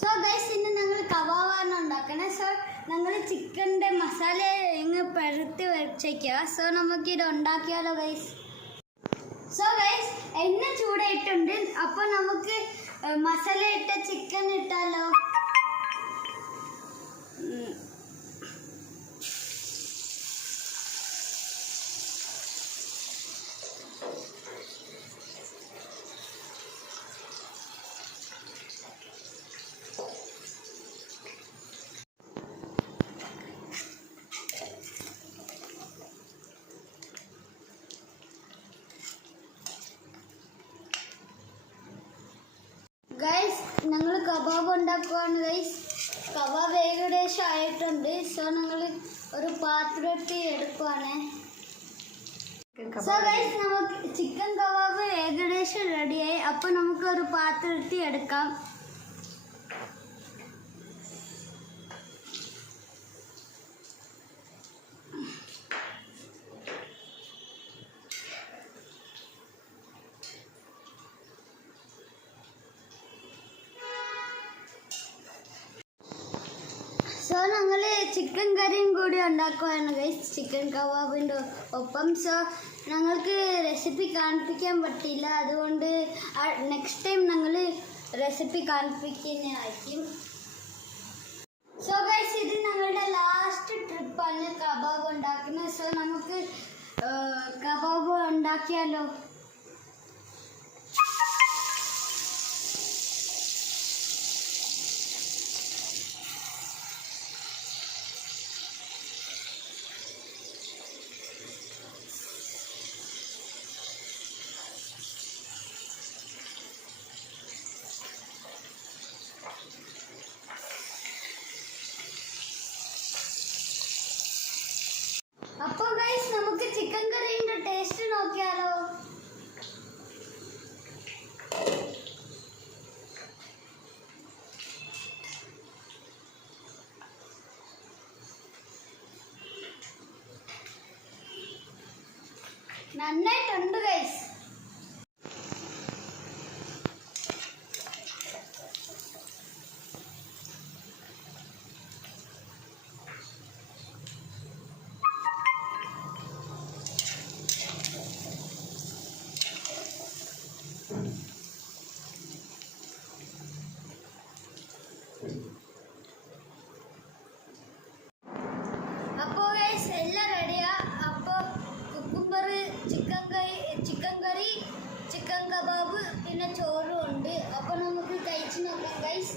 So guys, ഇന്ന് ഞങ്ങൾ കബാബാണ് ഉണ്ടാക്കണേ. സോ ഞങ്ങൾ ചിക്കൻ്റെ മസാല ഇങ്ങ് പരത്തി വെച്ചേക്കുക. സോ നമുക്കിത് ഉണ്ടാക്കിയാലോ ഗൈസ്. സോ ഗൈസ്, എണ്ണ ചൂടായിട്ടുണ്ട്. അപ്പോൾ നമുക്ക് മസാല ഇട്ട ചിക്കൻ ഇട്ടാലോ. ഗൈസ്, ഞങ്ങൾ കബാബ് ഉണ്ടാക്കുവാണ് ഗൈസ്. കബാബ് ഏകദേശം ആയിട്ടുണ്ട്. സോ ഞങ്ങൾ ഒരു പാത്രത്തിൽ എടുക്കുവാണ്. സോ ഗൈസ്, നമുക്ക് ചിക്കൻ കബാബ് ഏകദേശം റെഡിയായി. അപ്പോൾ നമുക്ക് ഒരു പാത്രത്തിൽ എടുക്കാം. സോ ഞങ്ങൾ ചിക്കൻ കറിയും കൂടി ഉണ്ടാക്കുവാണ് ഗൈസ്, ചിക്കൻ കബാബിൻ്റെ ഒപ്പം. സോ ഞങ്ങൾക്ക് റെസിപ്പി കാണിപ്പിക്കാൻ പറ്റില്ല, അതുകൊണ്ട് നെക്സ്റ്റ് ടൈം ഞങ്ങൾ റെസിപ്പി കാണിപ്പിക്കുന്നതായിരിക്കും. സോ ഗൈസ്, ഇത് ഞങ്ങളുടെ ലാസ്റ്റ് ട്രിപ്പാണ് കബാബ് ഉണ്ടാക്കുന്നത്. സോ നമുക്ക് കബാബ് ഉണ്ടാക്കിയാലോ. അപ്പോൾ ഗൈസ്, നമുക്ക് ചിക്കൻ കറീൻ്റെ ടേസ്റ്റ് നോക്കിയാലോ. നന്നായിട്ടുണ്ട് ഗൈസ്. അപ്പോൾ ഗൈസ്, എല്ലാം റെഡിയാ. അപ്പോൾ കുക്കുംബർ, ചിക്കൻ കറി, ചിക്കൻ കബാബ്, പിന്നെ ചോറും ഉണ്ട്. അപ്പോൾ നമുക്ക് കഴിച്ച് നോക്കാം ഗൈസ്.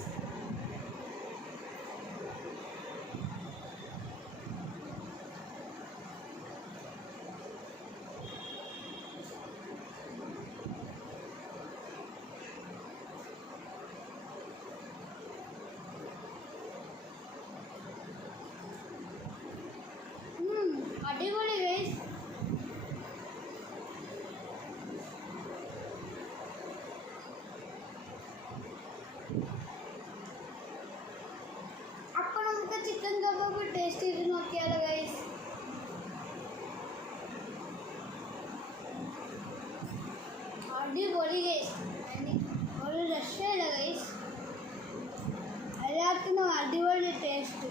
അടിപൊളി ഗൈസ്. അപ്പോൾ നമുക്ക് ചിക്കൻ കബാബ് ടേസ്റ്റ് ചെയ്ത് നോക്കിയാലോ ഗൈസ്. അടിപൊളി ഗൈസ്, ഒരു രക്ഷയില്ല ഗൈസ്. എല്ലാത്തിനും അടിപൊളി ടേസ്റ്റ്.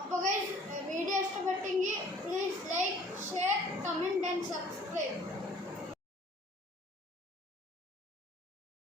അപ്പോൾ ഗൈസ്, വീഡിയോ ഇഷ്ടപ്പെട്ടെങ്കിൽ please like, share, comment and subscribe.